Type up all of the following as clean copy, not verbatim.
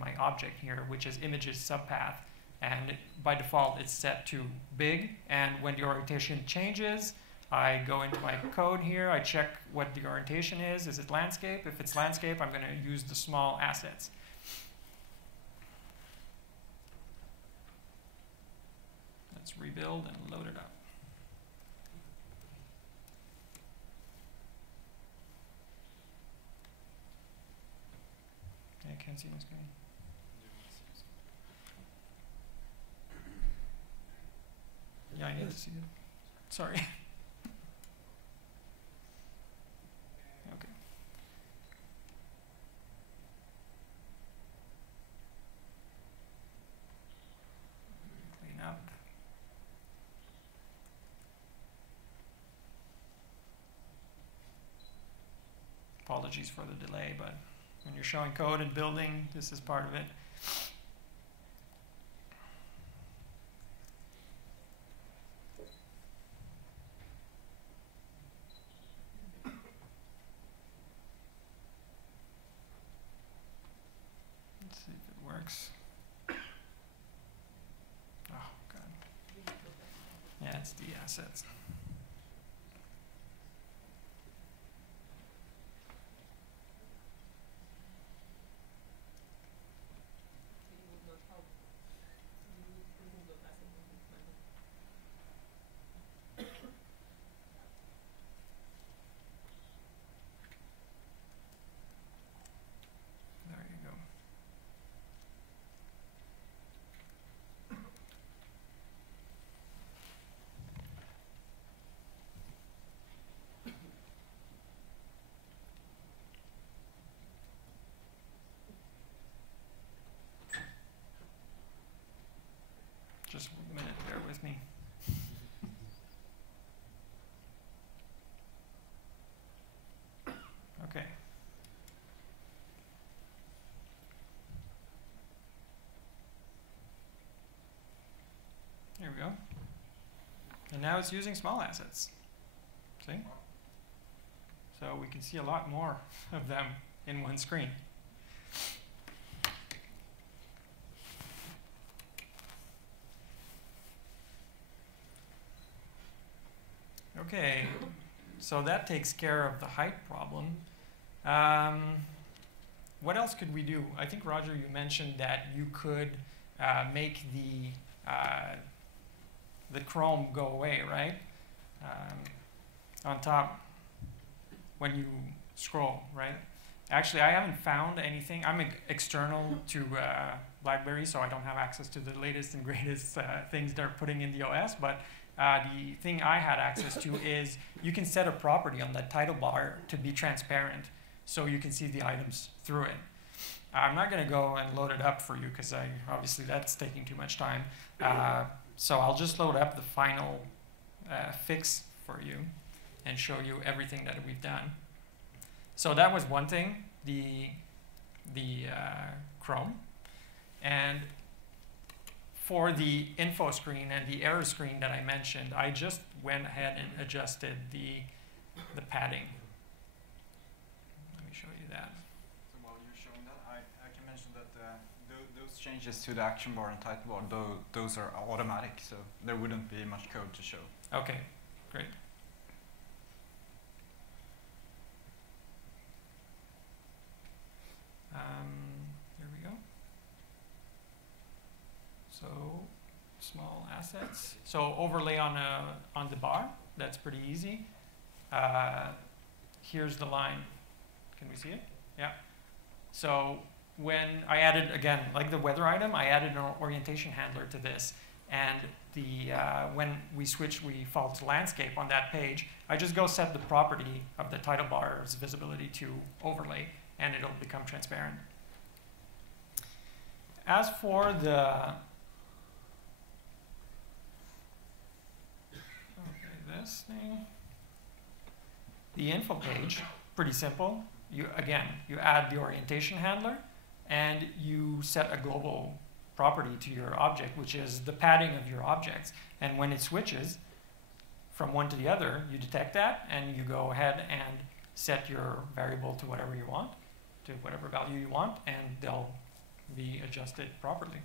my object here, which is images subpath. And by default, it's set to big. And when the orientation changes, I go into my code here. I check what the orientation is. Is it landscape? If it's landscape, I'm going to use the small assets. Let's rebuild and load it up. I can't see my screen. Yeah, I need to see it. Sorry. Okay. Clean up. Apologies for the delay, but when you're showing code and building, this is part of it. Let's see if it works. Oh, God. Yeah, it's the assets. Just a minute, bear with me. Okay. Here we go. And now it's using small assets. See? So we can see a lot more of them in one screen. Okay, so that takes care of the height problem. What else could we do? I think, Roger, you mentioned that you could make the Chrome go away, right? On top when you scroll, right? Actually, I haven't found anything. I'm external to BlackBerry, so I don't have access to the latest and greatest things they're putting in the OS, but the thing I had access to is you can set a property on the title bar to be transparent so you can see the items through it. I'm not going to go and load it up for you because obviously that's taking too much time. So I'll just load up the final fix for you and show you everything that we've done. So that was one thing, the Chrome. And for the info screen and the error screen that I mentioned, I just went ahead and adjusted the padding. Let me show you that. So while you're showing that, I can mention that those changes to the action bar and title bar, those are automatic, so there wouldn't be much code to show. Okay, great. Here we go. So small assets. So overlay on the bar. That's pretty easy. Here's the line. Can we see it? Yeah. So when I added, again, like the weather item, I added an orientation handler to this. And when we fall to landscape on that page, I just go set the property of the title bar's visibility to overlay, and it'll become transparent. As for this thing, the info page, pretty simple. You add the orientation handler, and you set a global property to your object, which is the padding of your objects. And when it switches from one to the other, you detect that, and you go ahead and set your variable to whatever you want, to whatever value you want, and they'll be adjusted properly.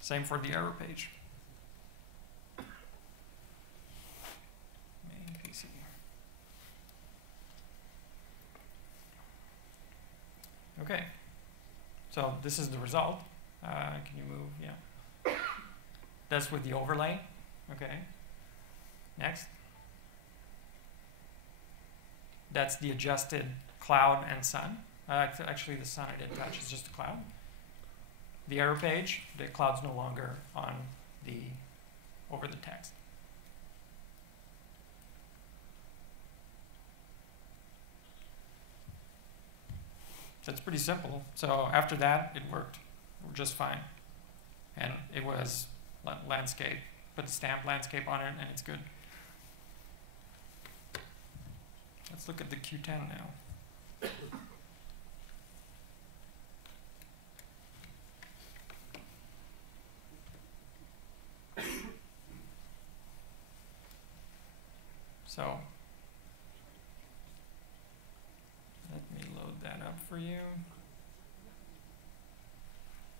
Same for the error page. Main PC. Okay, so this is the result. Can you move? Yeah. That's with the overlay. Okay. Next. That's the adjusted cloud and sun. Actually, the sun I didn't touch. It's just a cloud. The error page, the cloud's no longer on the over the text. So it's pretty simple. So after that, it worked just fine. And it was landscape. Put the stamp landscape on it, and it's good. Let's look at the Q10 now. So let me load that up for you.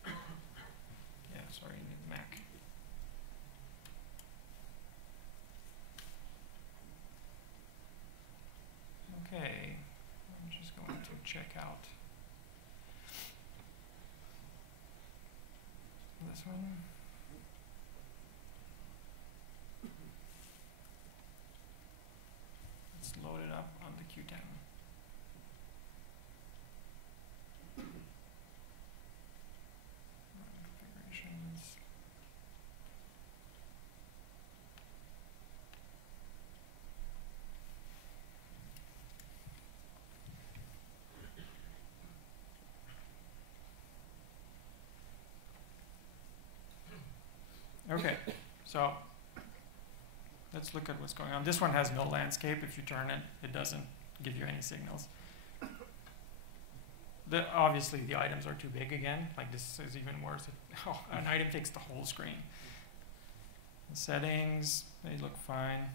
Yeah, sorry, I need the Mac. Okay, I'm just going to check out this one. Let's load it up on the Q10. Configurations. Okay, so let's look at what's going on. This one has no landscape. If you turn it, it doesn't give you any signals. Obviously, the items are too big again. Like this is even worse. An item takes the whole screen. The settings, they look fine.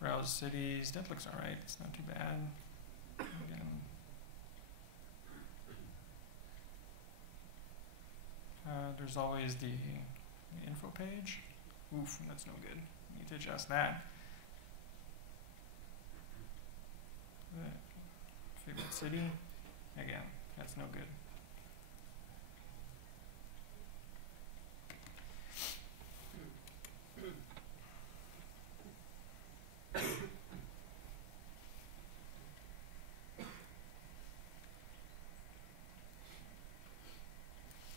Browse cities, that looks all right. It's not too bad. Again. There's always the info page. Oof, that's no good. Need to adjust that. Favorite city. Again, that's no good.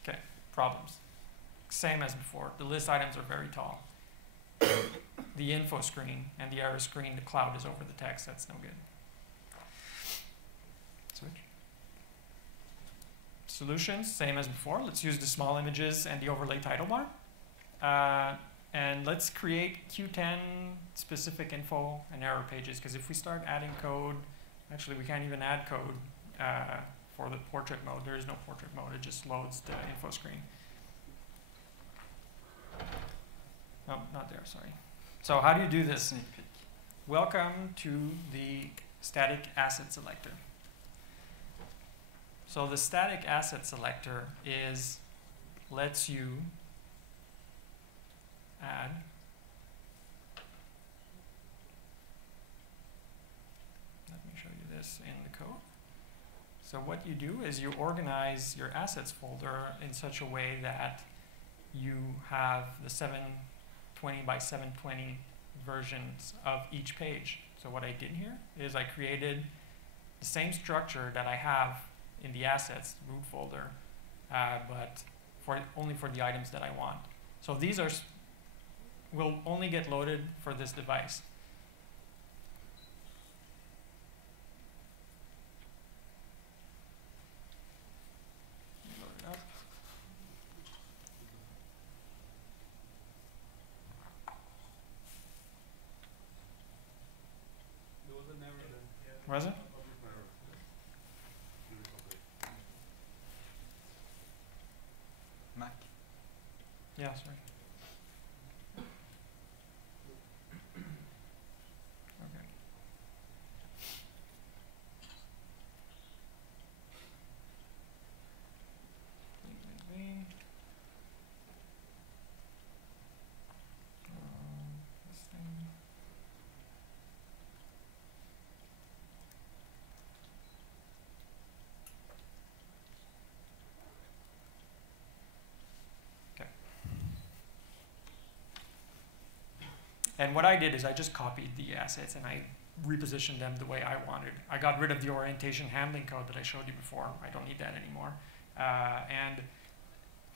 Okay, problems. Same as before. The list items are very tall. The info screen and the error screen, the cloud is over the text. That's no good. Switch. Solutions, same as before. Let's use the small images and the overlay title bar. And let's create Q10 specific info and error pages, because if we start adding code, actually we can't even add code for the portrait mode. There is no portrait mode. It just loads the info screen. Oh, not there, sorry. So how do you do this? Sneak peek. Welcome to the static asset selector. So the static asset selector lets you add let me show you this in the code. So what you do is you organize your assets folder in such a way that you have the 720 by 720 versions of each page. So what I did here is I created the same structure that I have in the assets root folder, but only for the items that I want. So these will only get loaded for this device. Load it up. Was it? Mac. Yeah, sorry. Okay. And what I did is I just copied the assets and I repositioned them the way I wanted. I got rid of the orientation handling code that I showed you before. I don't need that anymore. And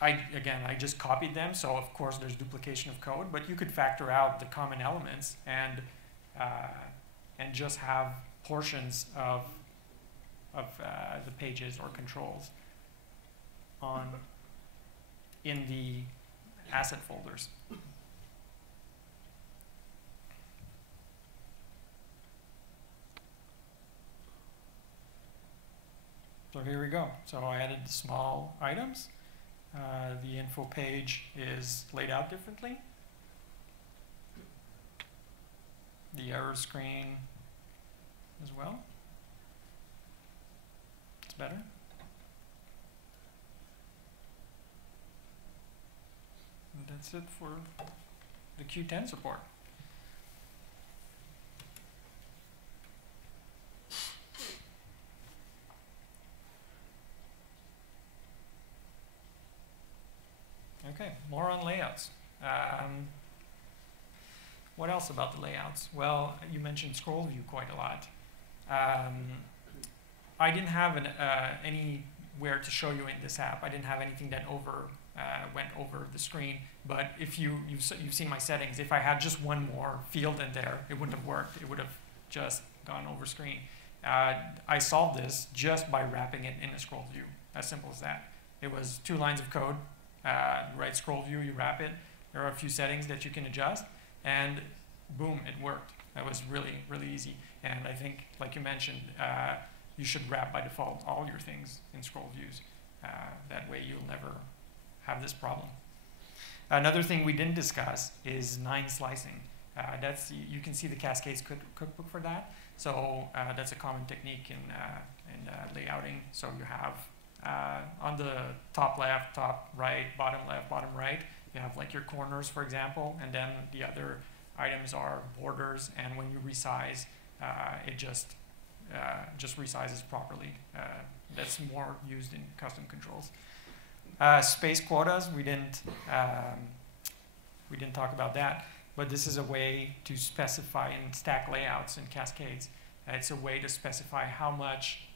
I just copied them, so of course there's duplication of code, but you could factor out the common elements and just have portions of the pages or controls in the asset folders. So here we go. So I added the small items. The info page is laid out differently. The error screen as well. It's better. And that's it for the Q10 support. Okay, more on layouts. What else about the layouts? Well, you mentioned scroll view quite a lot. I didn't have anywhere to show you in this app. I didn't have anything that went over the screen. But if you've seen my settings, if I had just one more field in there, it wouldn't have worked. It would have just gone over screen. I solved this just by wrapping it in a scroll view. As simple as that. It was 2 lines of code. Right scroll view, you wrap it. There are a few settings that you can adjust, and boom, it worked. That was really, really easy. And I think, like you mentioned, you should wrap by default all your things in scroll views. That way you'll never have this problem. Another thing we didn't discuss is 9 slicing. You can see the Cascades cookbook for that. So that's a common technique in layouting. So you have on the top left, top right, bottom left, bottom right, you have like your corners, for example, and then the other items are borders, and when you resize, it just resizes properly. That's more used in custom controls. Space quotas, we didn't talk about that, but this is a way to specify in stack layouts and Cascades. It's a way to specify how much